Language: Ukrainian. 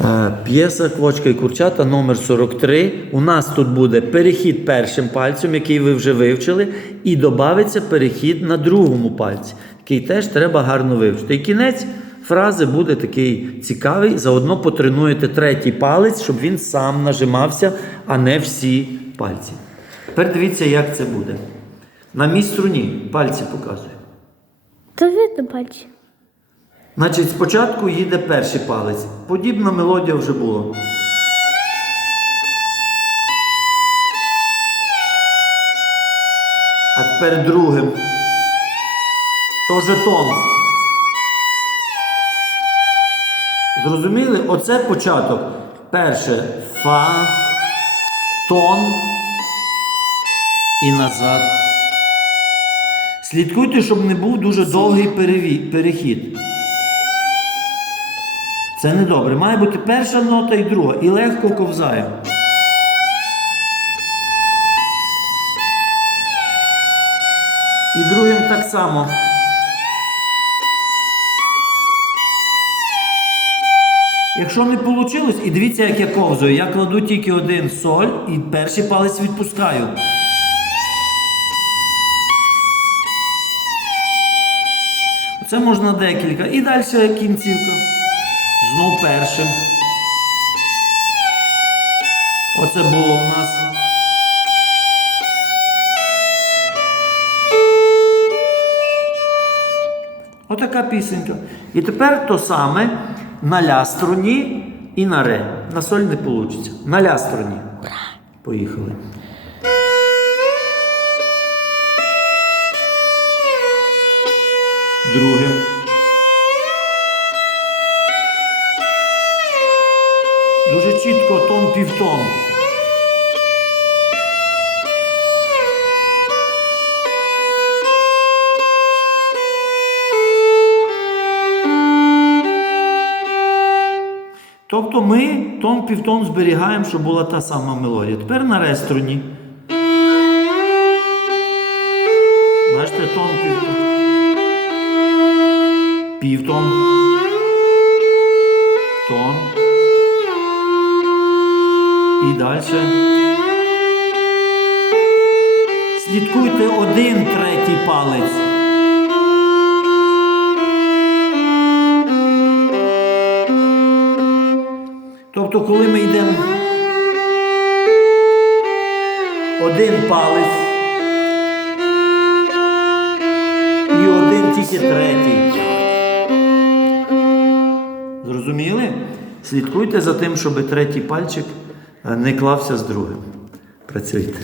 Е, П'єса Квочка і курчата номер 43. У нас тут буде перехід першим пальцем, який ви вже вивчили, і додається перехід на другому пальці, який теж треба гарно вивчити. І кінець фрази буде такий цікавий. Заодно потренуєте третій палець, щоб він сам нажимався, а не всі пальці. Тепер дивіться, як це буде. На мій струні пальці показую. То видно бачу. Значить, спочатку їде перший палець. Подібна мелодія вже була. А тепер другим. То жетон. Зрозуміли? Оце початок. Перше фа, тон і назад. Слідкуйте, щоб не був дуже довгий перехід. Це не добре. Має бути перша нота і друга. І легко ковзаємо. І другим так само. Якщо не вийшло, і дивіться, як я ковзаю. Я кладу тільки один соль і перший палець відпускаю. Це можна декілька. І далі кінцівка. Знов першим. Оце було у нас. Отака пісенька. І тепер то саме на ля струні і на ре. На соль не вийде. На ля струні. Поїхали. Другим. Тон. Тобто ми тон півтон зберігаємо, щоб була та сама мелодія. Тепер на ре струні. Бачите, тон півтон. Півтон. Тон. І далі. Слідкуйте один третій палець. Тобто, коли ми йдемо один палець і один тільки третій. Зрозуміли? Слідкуйте за тим, щоб третій пальчик не клався з другим. Працюйте.